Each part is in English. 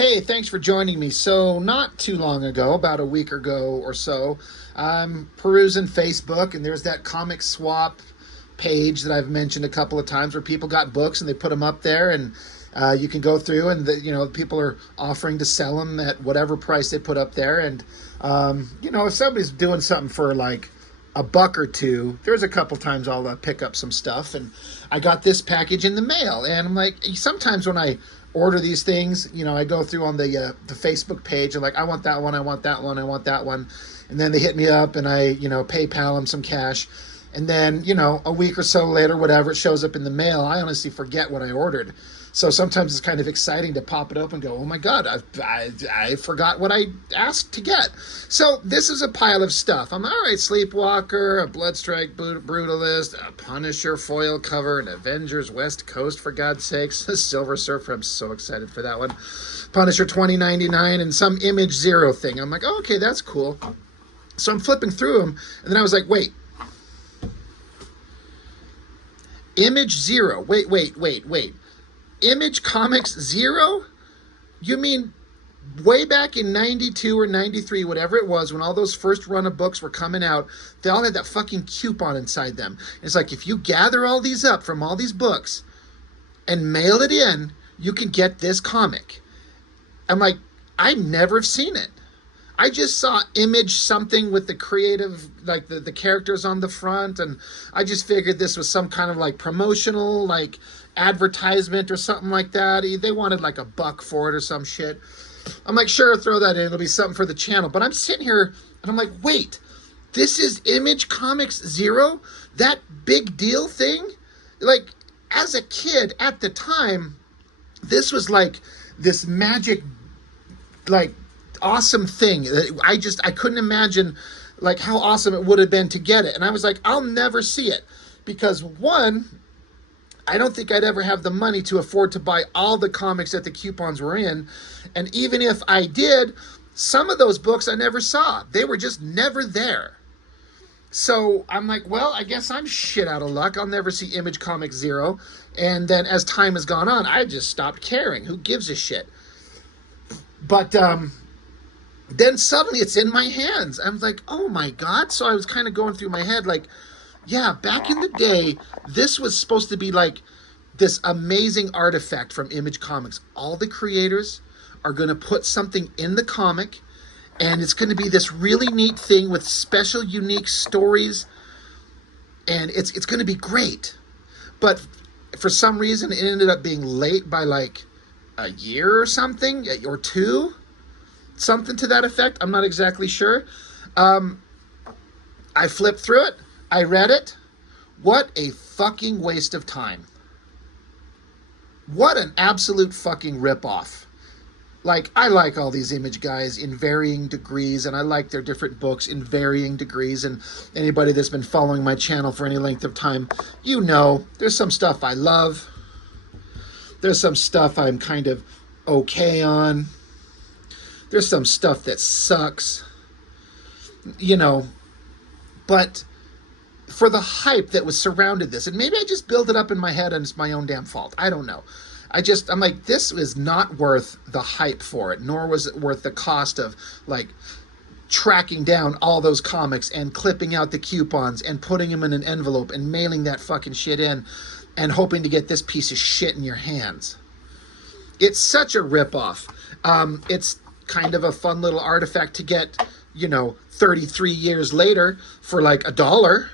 Hey, thanks for joining me. So, not too long ago, about a week ago or so, I'm perusing Facebook, and there's that comic swap page that I've mentioned a couple of times where people got books and they put them up there, and you can go through, and people are offering to sell them at whatever price they put up there. And if somebody's doing something for like a buck or two, there's a couple times I'll pick up some stuff. And I got this package in the mail, and I'm like, sometimes when I order these things, I go through on the Facebook page and like, I want that one, I want that one, I want that one. And then they hit me up and I, PayPal them some cash. And then, a week or so later, whatever, it shows up in the mail. I honestly forget what I ordered. So sometimes it's kind of exciting to pop it open and go, oh my God, I forgot what I asked to get. So this is a pile of stuff. I'm all right, Sleepwalker, a Bloodstrike Brutalist, a Punisher foil cover, an Avengers West Coast, for God's sakes, a Silver Surfer, I'm so excited for that one, Punisher 2099, and some Image Zero thing. I'm like, oh, okay, that's cool. So I'm flipping through them, and then I was like, wait. Image Zero. Wait. Image Comics Zero? You mean way back in 92 or 93, whatever it was, when all those first run of books were coming out, they all had that fucking coupon inside them. It's like, if you gather all these up from all these books and mail it in, you can get this comic. I'm like, I never have seen it. I just saw Image something with the creative, like the characters on the front, and I just figured this was some kind of like promotional, like advertisement or something like that. They wanted like a buck for it or some shit. I'm like, sure, throw that in. It'll be something for the channel. But I'm sitting here and I'm like, wait, this is Image Comics Zero? That big deal thing? Like, as a kid at the time, this was like this magic, like, awesome thing. I couldn't imagine like how awesome it would have been to get it. And I was like, I'll never see it because, one, I don't think I'd ever have the money to afford to buy all the comics that the coupons were in. And even if I did, some of those books I never saw. They were just never there. So I'm like, well, I guess I'm shit out of luck. I'll never see Image Comics Zero. And then as time has gone on, I just stopped caring. Who gives a shit? But then suddenly it's in my hands. I was like, oh my God. So I was kind of going through my head like, yeah, back in the day, this was supposed to be like this amazing artifact from Image Comics. All the creators are going to put something in the comic, and it's going to be this really neat thing with special, unique stories, and it's going to be great. But for some reason, it ended up being late by like a year or something, or two. Something to that effect. I'm not exactly sure. I flipped through it. I read it. What a fucking waste of time. What an absolute fucking ripoff. Like, I like all these Image guys in varying degrees, and I like their different books in varying degrees, and anybody that's been following my channel for any length of time, there's some stuff I love. There's some stuff I'm kind of okay on. There's some stuff that sucks, but for the hype that was surrounded this, and maybe I just build it up in my head and it's my own damn fault. I don't know. I'm like, this is not worth the hype for it, nor was it worth the cost of like tracking down all those comics and clipping out the coupons and putting them in an envelope and mailing that fucking shit in and hoping to get this piece of shit in your hands. It's such a ripoff. It's kind of a fun little artifact to get, 33 years later for like $1.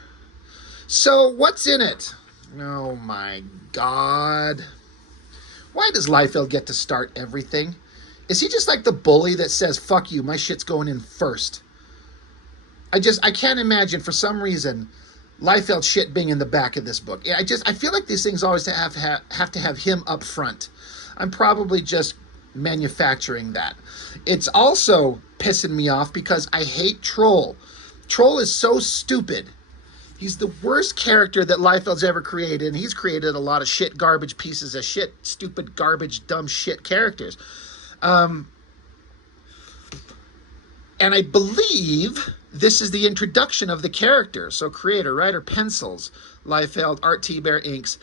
So what's in it? Oh my God. Why does Liefeld get to start everything? Is he just like the bully that says, fuck you, my shit's going in first? I can't imagine for some reason Liefeld shit being in the back of this book. I feel like these things always have to have him up front. I'm probably just manufacturing that. It's also pissing me off because I hate Troll. Troll is so stupid. He's the worst character that Liefeld's ever created, and he's created a lot of shit, garbage pieces of shit, stupid, garbage, dumb shit characters. And I believe this is the introduction of the character. So creator, writer, pencils, Liefeld, art, T-Bear inks,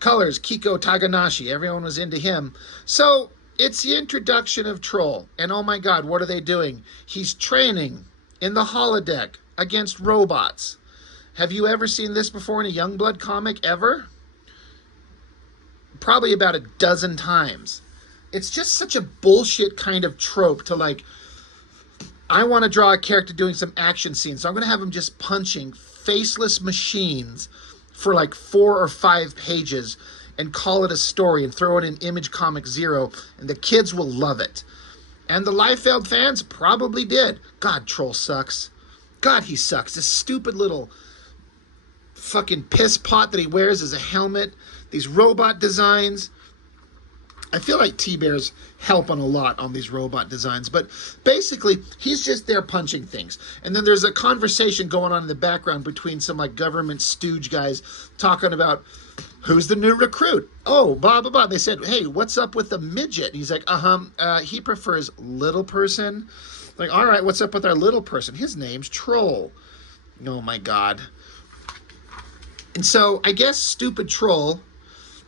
colors, Kiko Taganashi. Everyone was into him. So It's the introduction of Troll. And oh my God, what are they doing? He's training in the holodeck against robots. Have you ever seen this before in a Youngblood comic ever? Probably about a dozen times. It's just such a bullshit kind of trope to like, I want to draw a character doing some action scenes, so I'm going to have him just punching faceless machines for like 4 or 5 pages and call it a story and throw it in Image Comic Zero, and the kids will love it. And the Liefeld fans probably did. God, Troll sucks. God, he sucks. This stupid little fucking piss pot that he wears as a helmet. These robot designs. I feel like T-Bear's help on a lot on these robot designs, but basically he's just there punching things. And then there's a conversation going on in the background between some like government stooge guys talking about who's the new recruit. Oh, blah, blah, blah. They said, hey, what's up with the midget? And he's like, he prefers little person. Like, all right, what's up with our little person? His name's Troll. Oh my God. And so I guess stupid Troll,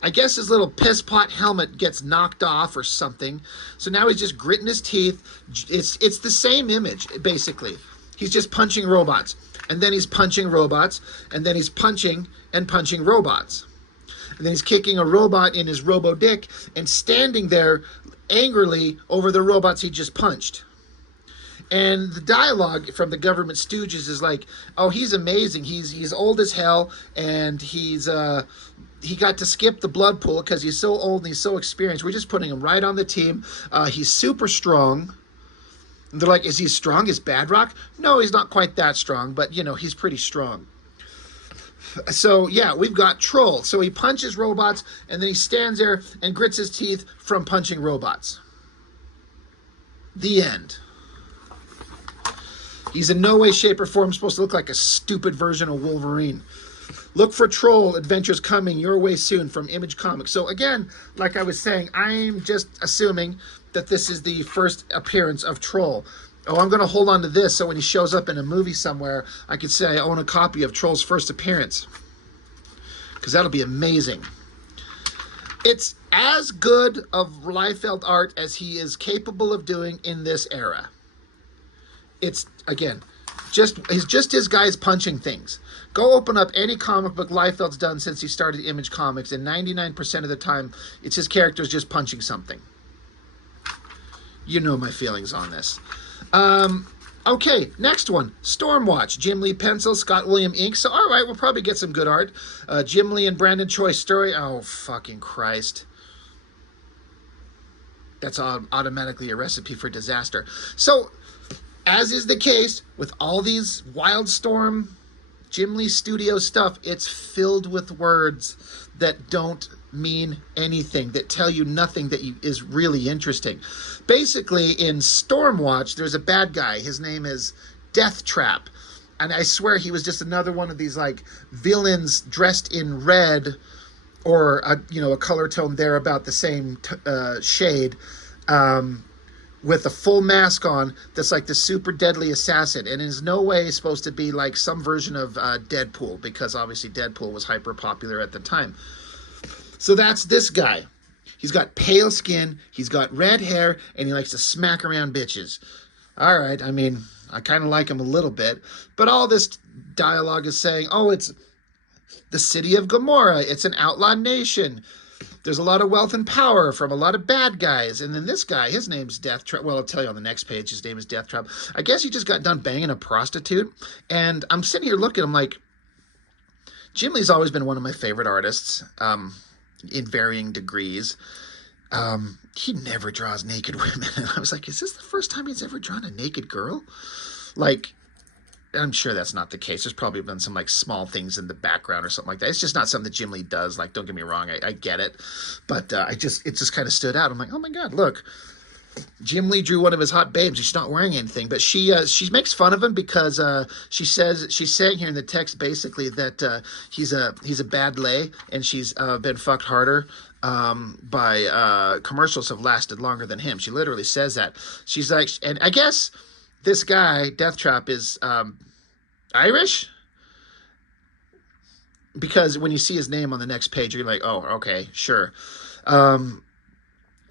I guess his little piss pot helmet gets knocked off or something. So now he's just gritting his teeth. It's the same image, basically. He's just punching robots. And then he's punching robots. And then he's punching and punching robots. And then he's kicking a robot in his robo-dick and standing there angrily over the robots he just punched. And the dialogue from the government stooges is like, oh, he's amazing. He's old as hell, and he got to skip the blood pool because he's so old and he's so experienced. We're just putting him right on the team. He's super strong. And they're like, is he as strong as Badrock? No, he's not quite that strong, but, you know, he's pretty strong. So, yeah, we've got Troll. So he punches robots, and then he stands there and grits his teeth from punching robots. The end. He's in no way, shape, or form supposed to look like a stupid version of Wolverine. Look for Troll adventures coming your way soon from Image Comics. So again, like I was saying, I'm just assuming that this is the first appearance of Troll. Oh, I'm going to hold on to this so when he shows up in a movie somewhere, I could say I own a copy of Troll's first appearance. Because that'll be amazing. It's as good of Liefeld art as he is capable of doing in this era. It's, again, he's just his guys punching things. Go open up any comic book Liefeld's done since he started Image Comics, and 99% of the time, it's his characters just punching something. You know my feelings on this. Okay, next one. Stormwatch. Jim Lee pencil, Scott William ink. So, all right, we'll probably get some good art. Jim Lee and Brandon Choi story. Oh, fucking Christ. That's automatically a recipe for disaster. So, as is the case with all these Wildstorm, Jim Lee Studio stuff, it's filled with words that don't mean anything, that tell you nothing that is really interesting. Basically, in Stormwatch, there's a bad guy. His name is Death Trap. And I swear he was just another one of these like villains dressed in red, or a color tone there about the same shade, with a full mask on that's like the super deadly assassin, and is no way supposed to be like some version of Deadpool, because obviously Deadpool was hyper popular at the time. So that's this guy. He's got pale skin, he's got red hair, and he likes to smack around bitches. All right, I mean, I kind of like him a little bit, but all this dialogue is saying, oh, it's the city of Gomorrah, it's an outlaw nation. There's a lot of wealth and power from a lot of bad guys. And then this guy, his name's Death Trap. Well, I'll tell you on the next page, his name is Death Trap. I guess he just got done banging a prostitute. And I'm sitting here looking, I'm like, Jim Lee's always been one of my favorite artists, in varying degrees. He never draws naked women. And I was like, is this the first time he's ever drawn a naked girl? Like, I'm sure that's not the case. There's probably been some like small things in the background or something like that. It's just not something that Jim Lee does. Like, don't get me wrong, I get it, but it just kind of stood out. I'm like, oh my God, look, Jim Lee drew one of his hot babes. She's not wearing anything, but she makes fun of him because she's saying here in the text basically that he's a bad lay, and she's been fucked harder by commercials have lasted longer than him. She literally says that. She's like, and I guess this guy, Death Trap, is Irish? Because when you see his name on the next page, you're like, oh, okay, sure.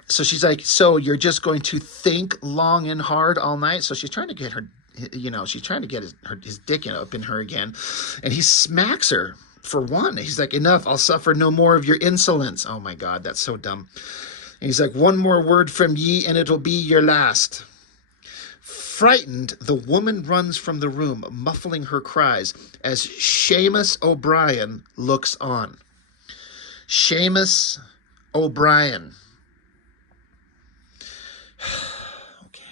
So she's like, so you're just going to think long and hard all night? So she's trying to get her, she's trying to get his dick up in her again. And he smacks her for one. He's like, enough, I'll suffer no more of your insolence. Oh my God, that's so dumb. And he's like, one more word from ye and it'll be your last. Frightened, the woman runs from the room, muffling her cries as Seamus O'Brien looks on. Seamus O'Brien. Okay.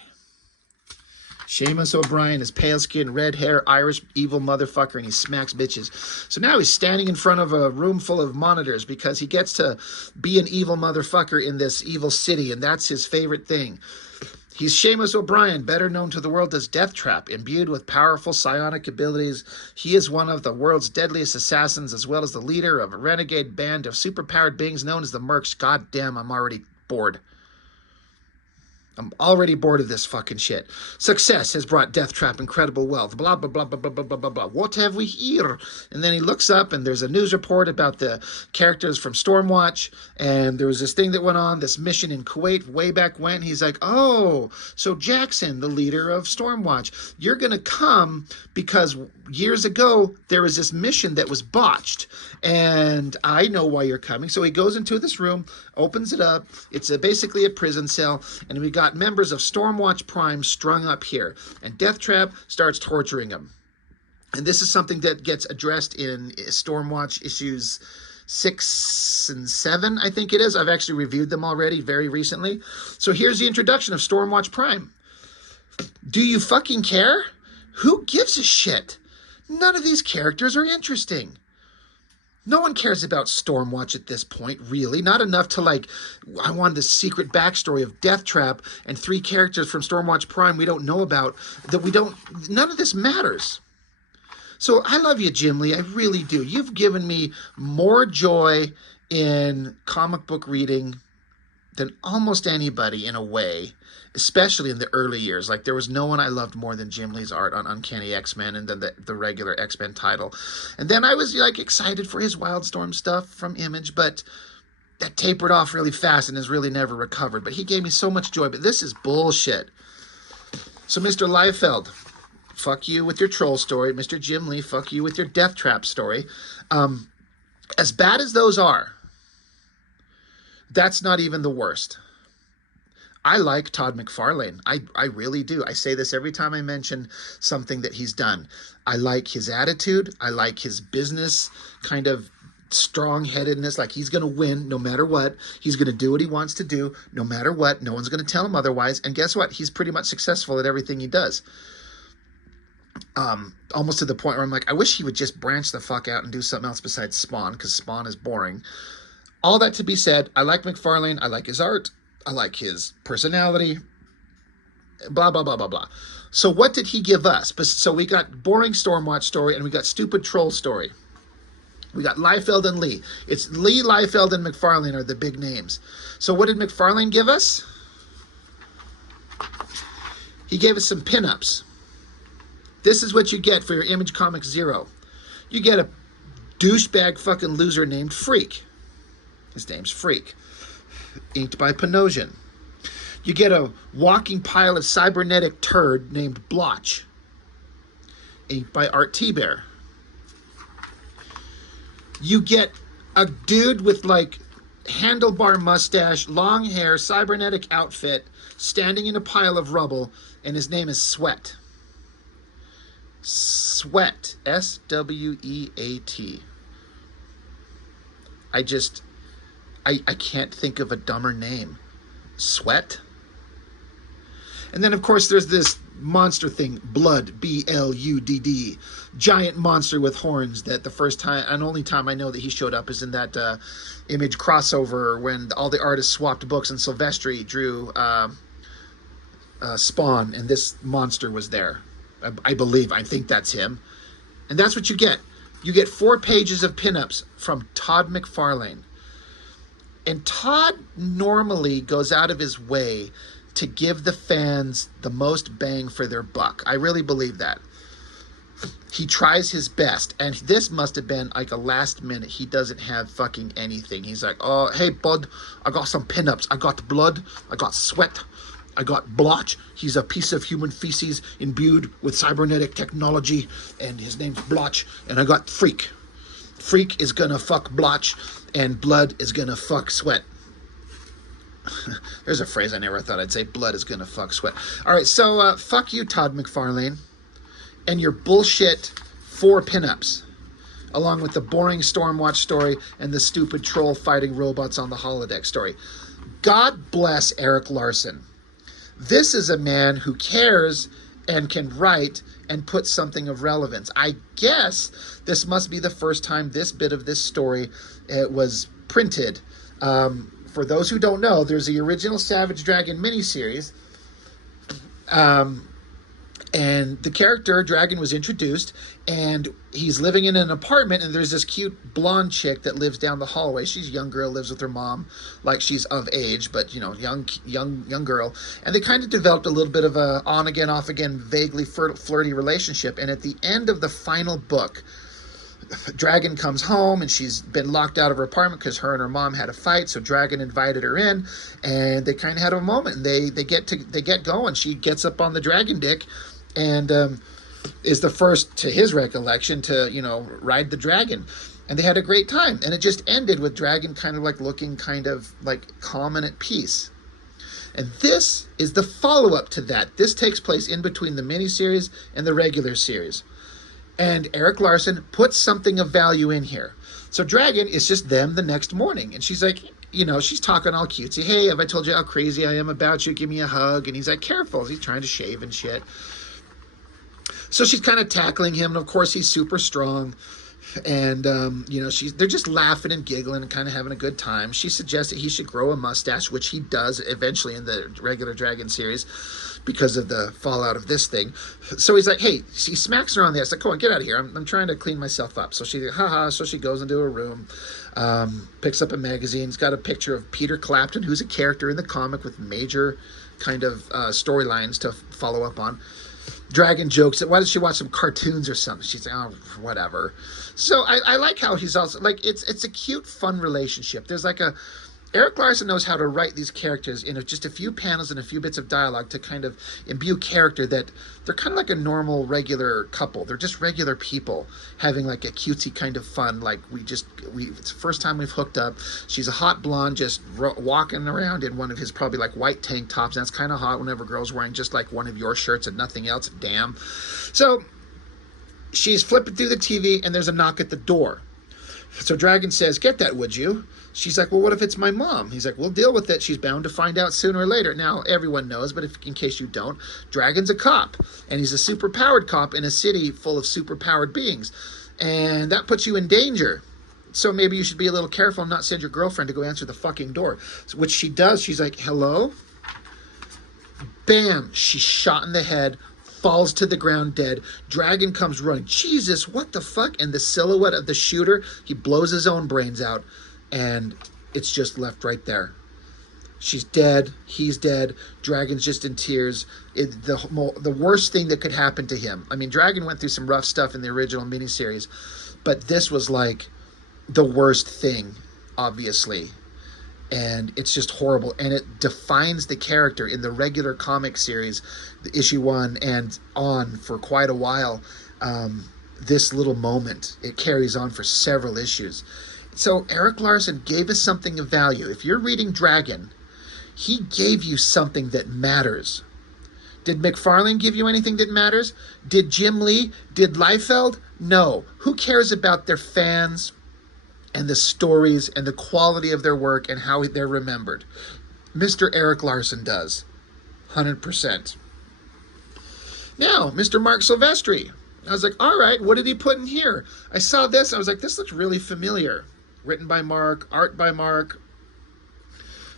Seamus O'Brien is pale skin, red hair, Irish evil motherfucker, and he smacks bitches. So now he's standing in front of a room full of monitors because he gets to be an evil motherfucker in this evil city, and that's his favorite thing. He's Seamus O'Brien, better known to the world as Deathtrap, imbued with powerful psionic abilities. He is one of the world's deadliest assassins, as well as the leader of a renegade band of superpowered beings known as the Mercs. God damn, I'm already bored. I'm already bored of this fucking shit. Success has brought Deathtrap incredible wealth. Blah, blah, blah, blah, blah, blah, blah, blah, blah. What have we here? And then he looks up and there's a news report about the characters from Stormwatch. And there was this thing that went on, this mission in Kuwait way back when. He's like, oh, so Jackson, the leader of Stormwatch, you're going to come because years ago there was this mission that was botched. And I know why you're coming. So he goes into this room, opens it up. It's basically a prison cell. And we got members of Stormwatch Prime strung up here, and Deathtrap starts torturing them. And this is something that gets addressed in Stormwatch issues 6 and 7, I think it is. I've actually reviewed them already very recently. So here's the introduction of Stormwatch Prime. Do you fucking care? Who gives a shit? None of these characters are interesting. No one cares about Stormwatch at this point, really. Not enough to, like, I wanted the secret backstory of Deathtrap and 3 characters from Stormwatch Prime we don't know about, that we don't, none of this matters. So I love you, Jim Lee, I really do. You've given me more joy in comic book reading than almost anybody in a way, especially in the early years. Like, there was no one I loved more than Jim Lee's art on Uncanny X-Men and then the regular X-Men title. And then I was, like, excited for his Wildstorm stuff from Image, but that tapered off really fast and has really never recovered. But he gave me so much joy, but this is bullshit. So, Mr. Liefeld, fuck you with your troll story. Mr. Jim Lee, fuck you with your Deathtrap story. As bad as those are, that's not even the worst. I like Todd McFarlane. I really do. I say this every time I mention something that he's done. I like his attitude. I like his business kind of strong-headedness, like he's going to win no matter what. He's going to do what he wants to do no matter what. No one's going to tell him otherwise. And guess what? He's pretty much successful at everything he does. Almost to the point where I'm like, I wish he would just branch the fuck out and do something else besides Spawn, because Spawn is boring. All that to be said, I like McFarlane. I like his art. I like his personality. Blah, blah, blah, blah, blah. So what did he give us? So we got boring Stormwatch story and we got stupid troll story. We got Liefeld and Lee. It's Lee, Liefeld, and McFarlane are the big names. So what did McFarlane give us? He gave us some pinups. This is what you get for your Image Comics 0. You get a douchebag fucking loser named Freak. His name's Freak. Inked by Panosian. You get a walking pile of cybernetic turd named Blotch. Inked by Art T-Bear. You get a dude with like handlebar mustache, long hair, cybernetic outfit, standing in a pile of rubble, and his name is Sweat. Sweat. S-W-E-A-T. I can't think of a dumber name. Sweat? And then, of course, there's this monster thing, Blood, B-L-U-D-D. Giant monster with horns that the first time and only time I know that he showed up is in that Image crossover when all the artists swapped books and Silvestri drew Spawn, and this monster was there. I believe. I think that's him. And that's what you get. You get 4 pages of pinups from Todd McFarlane. And Todd normally goes out of his way to give the fans the most bang for their buck. I really believe that. He tries his best, and this must have been like a last minute. He doesn't have fucking anything. He's like, oh, hey, bud, I got some pinups. I got blood. I got sweat. I got Blotch. He's a piece of human feces imbued with cybernetic technology, and his name's Blotch. And I got Freak. Freak is gonna fuck Blotch, and Blood is gonna fuck Sweat. There's a phrase I never thought I'd say. Blood is gonna fuck Sweat. All right, so fuck you, Todd McFarlane, and your bullshit 4 pinups, along with the boring Stormwatch story and the stupid troll fighting robots on the holodeck story. God bless Erik Larsen. This is a man who cares and can write and put something of relevance. I guess this must be the first time this bit of this story was printed. For those who don't know, there's the original Savage Dragon miniseries. And the character, Dragon, was introduced, and he's living in an apartment, and there's this cute blonde chick that lives down the hallway. She's a young girl, lives with her mom, like she's of age, but, you know, young girl. And they kind of developed a little bit of a on-again, off-again, vaguely flirty relationship. And at the end of the final book, Dragon comes home, and she's been locked out of her apartment because her and her mom had a fight. So Dragon invited her in, and they kind of had a moment. And they get going. She gets up on the dragon dick, and is the first, to his recollection, to, you know, ride the dragon. And they had a great time. And it just ended with Dragon kind of like looking kind of like calm and at peace. And this is the follow-up to that. This takes place in between the miniseries and the regular series. And Erik Larsen puts something of value in here. So Dragon is just them the next morning. And she's like, you know, she's talking all cutesy. Hey, have I told you how crazy I am about you? Give me a hug. And he's like, careful. He's trying to shave and shit. So she's kind of tackling him. And of course, he's super strong. And, you know, they're just laughing and giggling and kind of having a good time. She suggests that he should grow a mustache, which he does eventually in the regular Dragon series because of the fallout of this thing. So he's like, hey, he smacks her on the ass. Like, come on, get out of here. I'm trying to clean myself up. So she's like, haha. So she goes into her room, picks up a magazine. It's got a picture of Peter Clapton, who's a character in the comic with major kind of storylines to follow up on. Dragon jokes that why does she watch some cartoons or something? She's like, oh, whatever. So I like how he's also like, it's a cute, fun relationship. There's like Erik Larsen knows how to write these characters in just a few panels and a few bits of dialogue to kind of imbue character that they're kind of like a normal, regular couple. They're just regular people having like a cutesy kind of fun. Like it's the first time we've hooked up. She's a hot blonde just walking around in one of his probably like white tank tops. And that's kind of hot whenever a girl's wearing just like one of your shirts and nothing else. Damn. So she's flipping through the TV and there's a knock at the door. So Dragon says, get that, would you? She's like, well, what if it's my mom? He's like, we'll deal with it. She's bound to find out sooner or later. Now, everyone knows, but in case you don't, Dragon's a cop. And he's a super-powered cop in a city full of super-powered beings. And that puts you in danger. So maybe you should be a little careful and not send your girlfriend to go answer the fucking door. Which she does. She's like, hello? Bam! She's shot in the head. Falls to the ground dead. Dragon comes running. Jesus, what the fuck? And the silhouette of the shooter, he blows his own brains out. And it's just left right there. She's dead. He's dead. Dragon's just in tears. The worst thing that could happen to him. I mean, Dragon went through some rough stuff in the original miniseries. But this was like the worst thing, obviously. And it's just horrible. And it defines the character in the regular comic series, the issue 1 and on for quite a while. This little moment, it carries on for several issues. So Erik Larsen gave us something of value. If you're reading Dragon, he gave you something that matters. Did McFarlane give you anything that matters? Did Jim Lee? Did Liefeld? No. Who cares about their fans and the stories and the quality of their work and how they're remembered? Mr. Erik Larsen does. 100%. Now, Mr. Marc Silvestri. I was like, all right, what did he put in here? I saw this. I was like, this looks really familiar. Written by Marc, art by Marc.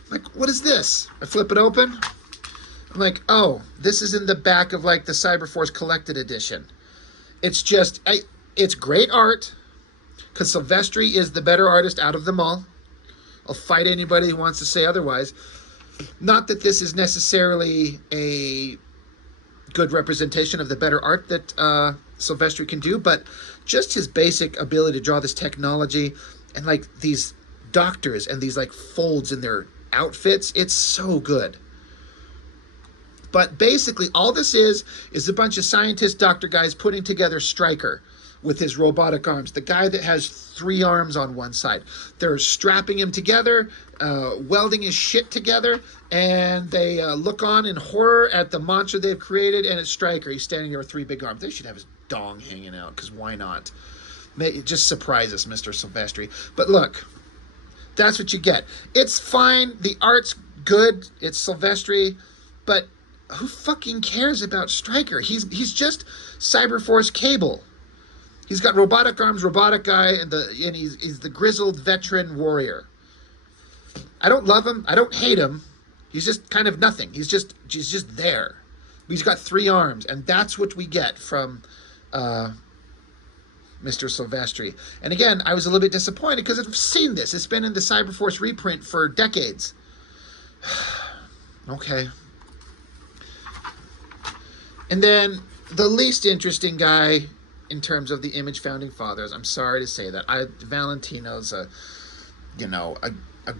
I'm like, what is this? I flip it open. I'm like, oh, this is in the back of like the Cyberforce Collected Edition. It's just, it's great art. Because Silvestri is the better artist out of them all. I'll fight anybody who wants to say otherwise. Not that this is necessarily a good representation of the better art that Silvestri can do, but just his basic ability to draw this technology and like these doctors and these like folds in their outfits, it's so good. But basically all this is a bunch of scientist doctor guys putting together Stryker with his robotic arms, the guy that has 3 arms on one side. They're strapping him together, welding his shit together, and they look on in horror at the monster they've created, and it's Stryker. He's standing there with 3 big arms. They should have his dong hanging out, because why not? Just surprise us, Mr. Silvestri. But look, that's what you get. It's fine. The art's good. It's Silvestri. But who fucking cares about Stryker? He's just Cyberforce Cable. He's got robotic arms, robotic guy, and he's the grizzled veteran warrior. I don't love him. I don't hate him. He's just kind of nothing. He's just there. He's got 3 arms, and that's what we get from Mr. Silvestri. And again, I was a little bit disappointed because I've seen this. It's been in the Cyberforce reprint for decades. Okay. And then the least interesting guy in terms of the Image founding fathers, I'm sorry to say that. Valentino's a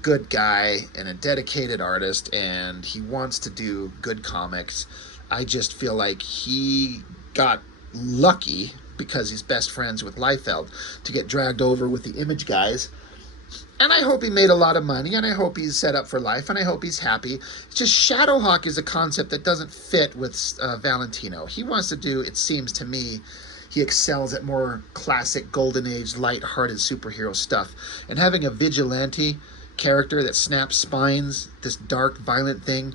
good guy and a dedicated artist, and he wants to do good comics. I just feel like he got lucky because he's best friends with Liefeld to get dragged over with the Image guys. And I hope he made a lot of money, and I hope he's set up for life, and I hope he's happy. It's just Shadowhawk is a concept that doesn't fit with Valentino. He wants to do, it seems to me, he excels at more classic Golden Age, light-hearted superhero stuff. And having a vigilante character that snaps spines, this dark, violent thing,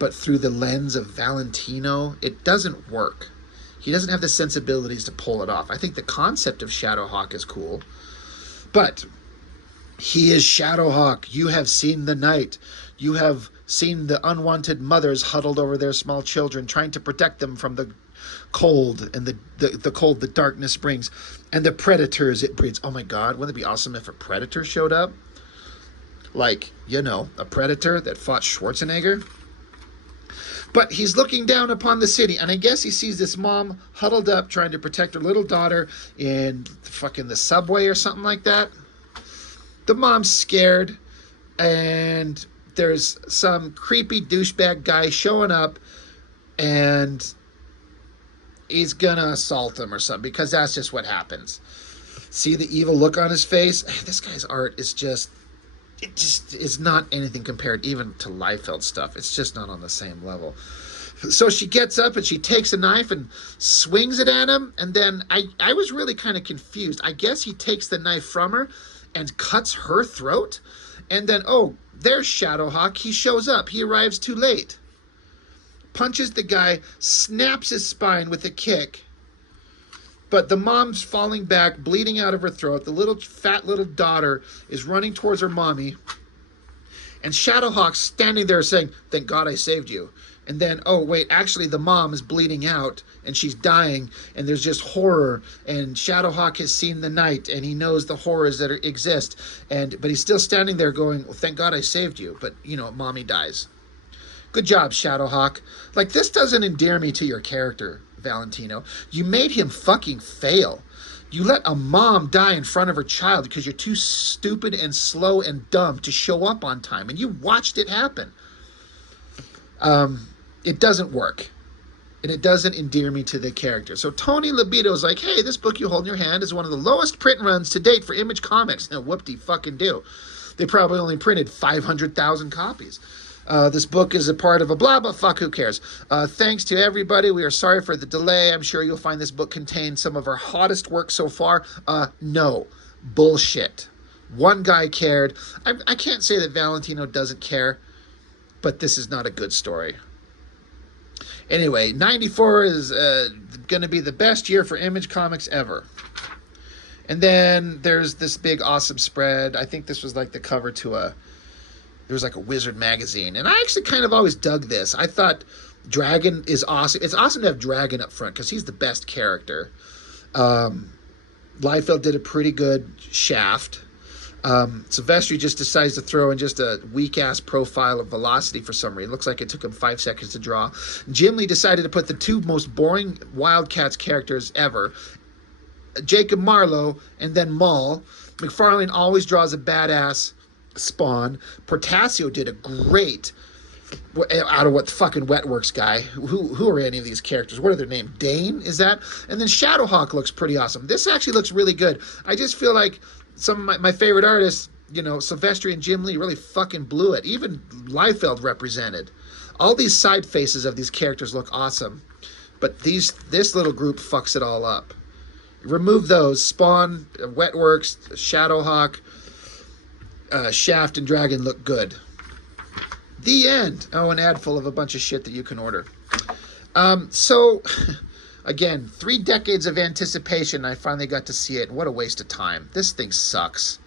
but through the lens of Valentino, it doesn't work. He doesn't have the sensibilities to pull it off. I think the concept of Shadowhawk is cool, but he is Shadowhawk. You have seen the night. You have seen the unwanted mothers huddled over their small children, trying to protect them from the cold and the cold the darkness brings, and the predators it breeds. Oh my God, wouldn't it be awesome if a predator showed up? Like, a predator that fought Schwarzenegger? But he's looking down upon the city, and I guess he sees this mom huddled up trying to protect her little daughter in fucking the subway or something like that. The mom's scared, and there's some creepy douchebag guy showing up, and he's gonna assault him or something, because that's just what happens. See the evil look on his face? This guy's art is it just is not anything compared even to Liefeld stuff. It's just not on the same level. So she gets up and she takes a knife and swings it at him, and then I was really kind of confused. I guess he takes the knife from her and cuts her throat, and then, oh, there's Shadowhawk. He shows up. He arrives too late. Punches the guy, snaps his spine with a kick, but the mom's falling back, bleeding out of her throat. The fat little daughter is running towards her mommy, and Shadowhawk's standing there saying, "Thank God I saved you." And then, oh, wait, actually the mom is bleeding out, and she's dying, and there's just horror, and Shadowhawk has seen the night, and he knows the horrors that exist, but he's still standing there going, well, thank God I saved you, but, mommy dies. Good job, Shadowhawk. Like, this doesn't endear me to your character, Valentino. You made him fucking fail. You let a mom die in front of her child because you're too stupid and slow and dumb to show up on time, and you watched it happen. It doesn't work, and it doesn't endear me to the character. So Tony Libido's like, hey, this book you hold in your hand is one of the lowest print runs to date for Image Comics. Now, whoop-de-fucking-do. They probably only printed 500,000 copies. This book is a part of a blah, but fuck, who cares? Thanks to everybody. We are sorry for the delay. I'm sure you'll find this book contains some of our hottest work so far. No. Bullshit. One guy cared. I can't say that Valentino doesn't care, but this is not a good story. Anyway, 94 is going to be the best year for Image Comics ever. And then there's this big awesome spread. I think this was like the cover to there was like a Wizard magazine. And I actually kind of always dug this. I thought Dragon is awesome. It's awesome to have Dragon up front because he's the best character. Liefeld did a pretty good Shaft. Silvestri just decides to throw in just a weak-ass profile of Velocity for some reason. It looks like it took him 5 seconds to draw. Jim Lee decided to put the 2 most boring Wildcats characters ever, Jacob Marlowe and then Maul. McFarlane always draws a badass Spawn. Portasio did a great out of what fucking Wetworks guy. Who are any of these characters? What are their names? Dane, is that? And then Shadowhawk looks pretty awesome. This actually looks really good. I just feel like some of my favorite artists, you know, Silvestri and Jim Lee really fucking blew it. Even Liefeld represented. All these side faces of these characters look awesome. But this little group fucks it all up. Remove those. Spawn, Wetworks, Shadowhawk, Shaft, and Dragon look good. The end. Oh, an ad full of a bunch of shit that you can order. So, again, 3 decades of anticipation. I finally got to see it. What a waste of time. This thing sucks.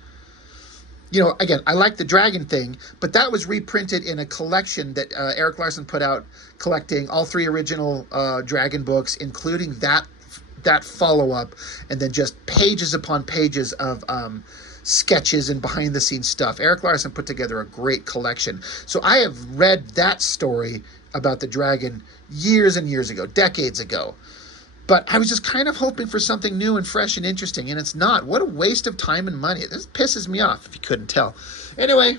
You know, again, I like the Dragon thing, but that was reprinted in a collection that Erik Larsen put out, collecting all 3 original Dragon books, including that follow-up, and then just pages upon pages of sketches and behind-the-scenes stuff. Erik Larsen put together a great collection. So I have read that story about the Dragon years and years ago, decades ago. But I was just kind of hoping for something new and fresh and interesting, and it's not. What a waste of time and money. This pisses me off, if you couldn't tell. Anyway,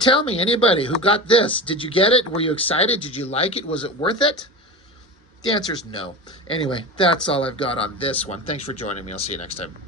tell me, anybody who got this, did you get it? Were you excited? Did you like it? Was it worth it? The answer is no. Anyway, that's all I've got on this one. Thanks for joining me. I'll see you next time.